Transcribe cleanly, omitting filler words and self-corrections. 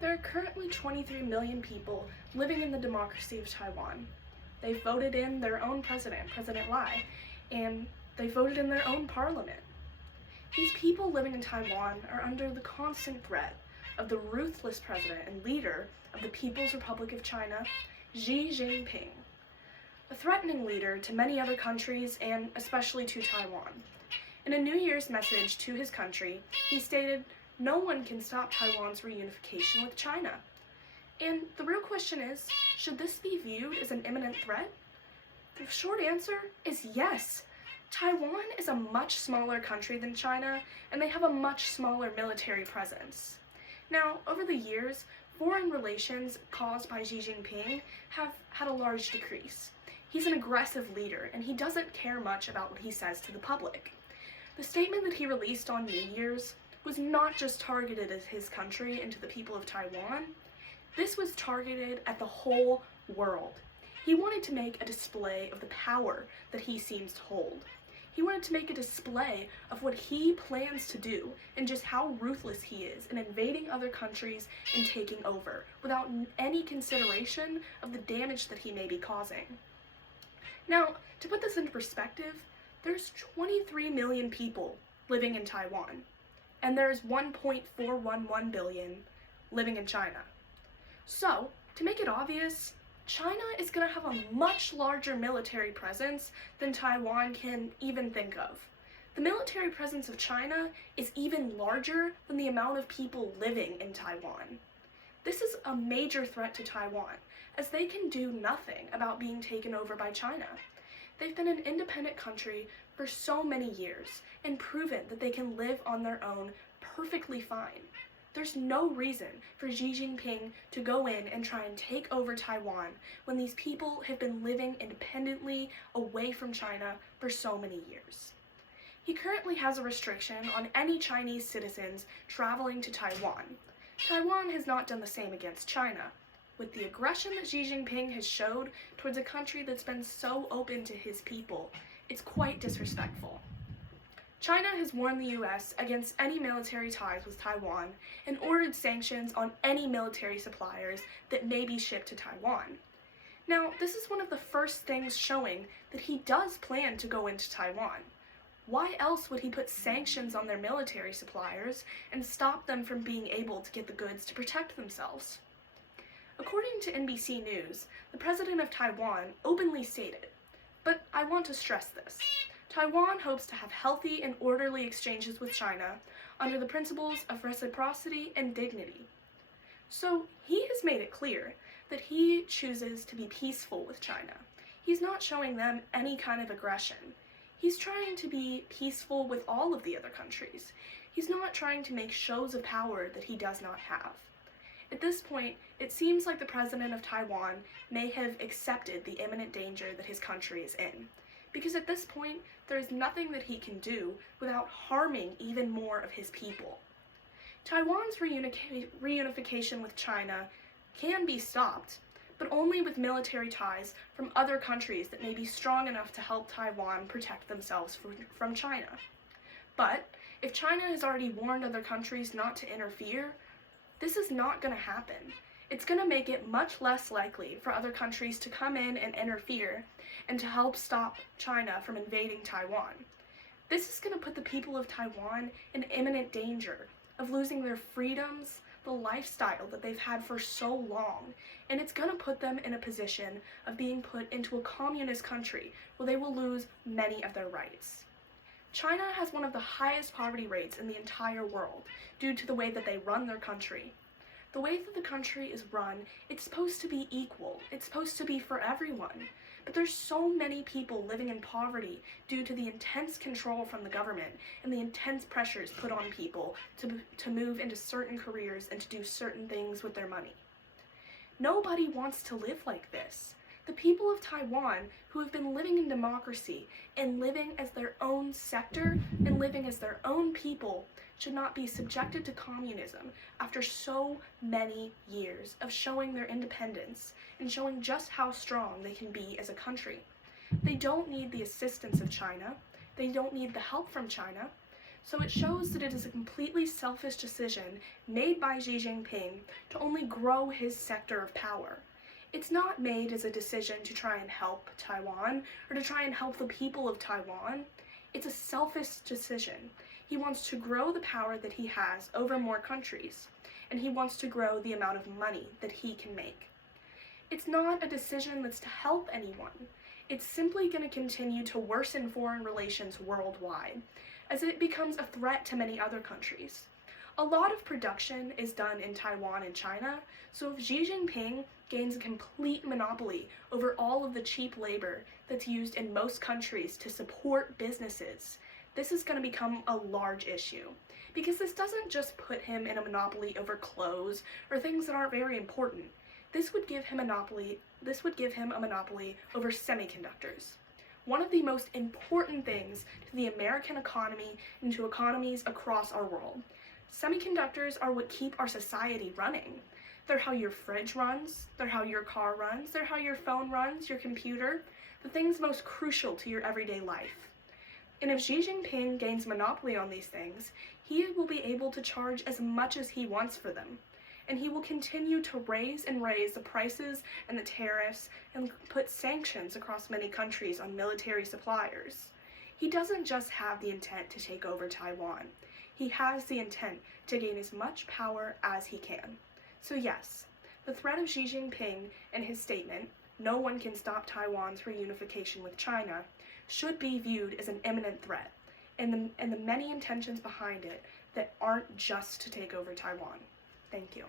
There are currently 23 million people living in the democracy of Taiwan. They voted in their own president, President Lai, and they voted in their own parliament. These people living in Taiwan are under the constant threat of the ruthless president and leader of the People's Republic of China, Xi Jinping, a threatening leader to many other countries and especially to Taiwan. In a New Year's message to his country, he stated, "No one can stop Taiwan's reunification with China." And the real question is, should this be viewed as an imminent threat? The short answer is yes. Taiwan is a much smaller country than China, and they have a much smaller military presence. Now, over the years, foreign relations caused by Xi Jinping have had a large decrease. He's an aggressive leader, and he doesn't care much about what he says to the public. The statement that he released on New Year's was not just targeted at his country and to the people of Taiwan. This was targeted at the whole world. He wanted to make a display of the power that he seems to hold. He wanted to make a display of what he plans to do and just how ruthless he is in invading other countries and taking over without any consideration of the damage that he may be causing. Now, to put this into perspective, there's 23 million people living in Taiwan, and there's 1.411 billion living in China. So, to make it obvious, China is going to have a much larger military presence than Taiwan can even think of. The military presence of China is even larger than the amount of people living in Taiwan. This is a major threat to Taiwan, as they can do nothing about being taken over by China. They've been an independent country for so many years and proven that they can live on their own perfectly fine. There's no reason for Xi Jinping to go in and try and take over Taiwan when these people have been living independently away from China for so many years. He currently has a restriction on any Chinese citizens traveling to Taiwan. Taiwan has not done the same against China. With the aggression that Xi Jinping has showed towards a country that's been so open to his people, it's quite disrespectful. China has warned the US against any military ties with Taiwan and ordered sanctions on any military suppliers that may be shipped to Taiwan. Now, this is one of the first things showing that he does plan to go into Taiwan. Why else would he put sanctions on their military suppliers and stop them from being able to get the goods to protect themselves? According to NBC News, the president of Taiwan openly stated, but I want to stress this, Taiwan hopes to have healthy and orderly exchanges with China under the principles of reciprocity and dignity. So he has made it clear that he chooses to be peaceful with China. He's not showing them any kind of aggression. He's trying to be peaceful with all of the other countries. He's not trying to make shows of power that he does not have. At this point, it seems like the president of Taiwan may have accepted the imminent danger that his country is in. Because at this point, there is nothing that he can do without harming even more of his people. Taiwan's reunification with China can be stopped, but only with military ties from other countries that may be strong enough to help Taiwan protect themselves from China. But if China has already warned other countries not to interfere, this is not going to happen. It's going to make it much less likely for other countries to come in and interfere and to help stop China from invading Taiwan. This is going to put the people of Taiwan in imminent danger of losing their freedoms, the lifestyle that they've had for so long, and it's going to put them in a position of being put into a communist country where they will lose many of their rights. China has one of the highest poverty rates in the entire world due to the way that they run their country. The way that the country is run, it's supposed to be equal. It's supposed to be for everyone. But there's so many people living in poverty due to the intense control from the government and the intense pressures put on people to move into certain careers and to do certain things with their money. Nobody wants to live like this. The people of Taiwan, who have been living in democracy and living as their own sector and living as their own people, should not be subjected to communism after so many years of showing their independence and showing just how strong they can be as a country. They don't need the assistance of China. They don't need the help from China. So it shows that it is a completely selfish decision made by Xi Jinping to only grow his sector of power. It's not made as a decision to try and help Taiwan or to try and help the people of Taiwan. It's a selfish decision. He wants to grow the power that he has over more countries, and he wants to grow the amount of money that he can make. It's not a decision that's to help anyone. It's simply going to continue to worsen foreign relations worldwide, as it becomes a threat to many other countries. A lot of production is done in Taiwan and China, so if Xi Jinping gains a complete monopoly over all of the cheap labor that's used in most countries to support businesses, this is going to become a large issue. Because this doesn't just put him in a monopoly over clothes or things that aren't very important. This would give him a monopoly over semiconductors. One of the most important things to the American economy and to economies across our world. Semiconductors are what keep our society running. They're how your fridge runs, they're how your car runs, they're how your phone runs, your computer, the things most crucial to your everyday life. And if Xi Jinping gains monopoly on these things, he will be able to charge as much as he wants for them. And he will continue to raise the prices and the tariffs and put sanctions across many countries on military suppliers. He doesn't just have the intent to take over Taiwan. He has the intent to gain as much power as he can. So yes, the threat of Xi Jinping and his statement, "No one can stop Taiwan's reunification with China," should be viewed as an imminent threat, and the many intentions behind it that aren't just to take over Taiwan. Thank you.